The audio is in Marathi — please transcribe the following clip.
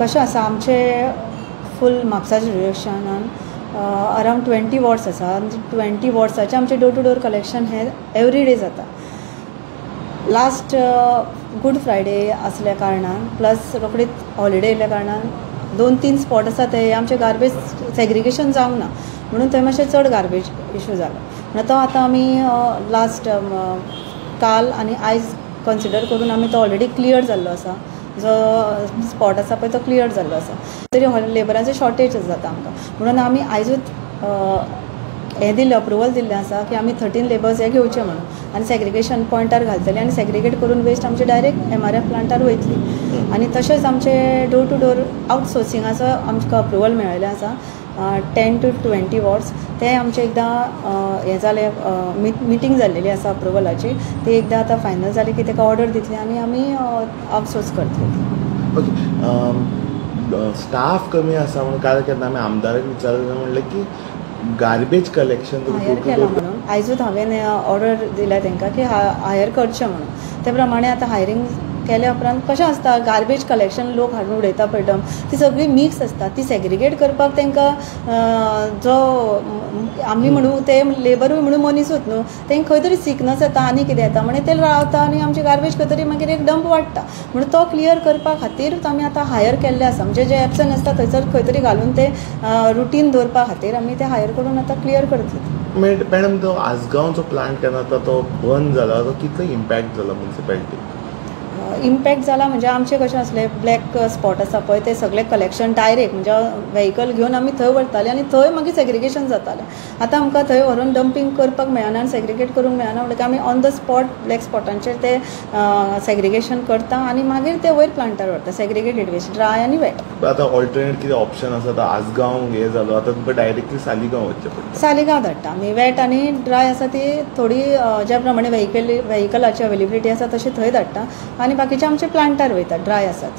कशें आसा आमचे फूल म्हापसा डिरेक्शनान अरावंड 20 वॉर्ड्स आसा. 20 वॉर्ड्साचें आमचें डोर टू डोर कलेक्शन हें एवरी डे जाता. लास्ट गूड फ्रायडे आसल्या कारणान प्लस रोखडीच हॉलिडे येयल्या कारणान 2-3 स्पॉट आसा ते आमचे गार्बेज सेग्रिगेशन जावंक ना म्हणून थंय मातशें चड गार्बेज इशू जालो. म्हणून तो आतां आमी लास्ट काल आनी आयज कन्सिडर करून आमी तो ऑलरेडी क्लियर जाल्लो आसा. जो स्पॉट आसा पळय तो क्लियर जाल्लो आसा. तरी लेबरांचें शॉर्टेज जाता आमकां म्हणून आमी आयजूच हें दिल्लें अप्रुवल दिल्लें आसा की आमी 13 लेबर्स हे घेवचे म्हणून आनी सेग्रिगेशन पॉयंटार घालतले आनी सेग्रिगेट करून वेस्ट आमचे डायरेक्ट MRF प्लांटार वयतली. आनी तशेंच आमचे डोर टू डोर आउटसोर्सिंगाचो आमकां अप्रुवल मेळिल्लें आसा 10 to 20 वॉर्ड्स. ते आमचे एकदां हें जालें मिटींग जाल्लेली आसा अप्रुवलाची. ती एकदां आतां फायनल जाली की ताका ऑर्डर दितली आनी आमी आउटसोर्स करतले. ओके. स्टाफ कमी आसा म्हणून काल केन्ना आमी आमदाराक विचारलें म्हणलें की गार्बेज कलेक्शन हायर केलां म्हणून आयजूच हांवें ऑर्डर दिल्या तांकां की हायर करचें म्हणून. ते प्रमाणे आतां हायरींग केल्या उपरांत कशें आसता गार्बेज कलेक्शन लोक हाडून उडयता पळय डंप ती सगळी मिक्स आसता. ती सेग्रिगेट करपाक तांकां जो आमी म्हणू ते लेबरूय म्हणून मनीसूच न्हू तांकां खंय तरी सिकनस येता आनी कितें येता म्हणजे ते रावता आनी आमचे गार्बेज खंय तरी मागीर एक डंप वाडटा. म्हणून तो क्लियर करपा खातीरूच आमी आतां हायर केल्ले आसा. म्हणजे जे एब्संट आसता थंयसर खंय तरी घालून ते रुटीन दवरपा खातीर आमी ते हायर करून आतां क्लियर करतले. मॅडम तो आसगांवचो प्लांट केन्ना तो बंद जाला तो कितलो इम्पॅक्ट जाला म्युनिसिपॅलिटी? इम्पॅक्ट जाला म्हणजे आमचें कशें आसलें ब्लॅक स्पॉट आसा पळय ते सगळे कलेक्शन डायरेक्ट म्हणजे व्हेहिकल घेवन आमी थंय व्हरताले आनी थंय मागीर सेग्रिगेशन जातालें. आतां आमकां थंय व्हरून डंपिंग करपाक मेळना आनी सेग्रिगेट करूंक मेळना म्हणटकीर आमी ऑन द स्पॉट ब्लॅक स्पॉटांचेर ते सेग्रिगेशन करता आनी मागीर ते वयर प्लांटार व्हरता सेग्रिगेटेड वेस्ट ड्राय आनी वेट. आतां ऑल्टरनेट कितें ऑप्शन आसा आतां आसगांव हे जालो आतां तुमकां डायरेक्टली सालिगांव वचचें पडटा? सालिगांव धाडटा आमी. वेट आनी ड्राय आसा ती थोडी ज्या प्रमाणे व्हेहिकलाची अवेलेबिलिटी आसा तशी थंय धाडटा आनी बाकीचे आमचे प्लांटार वयता ड्राय आसात.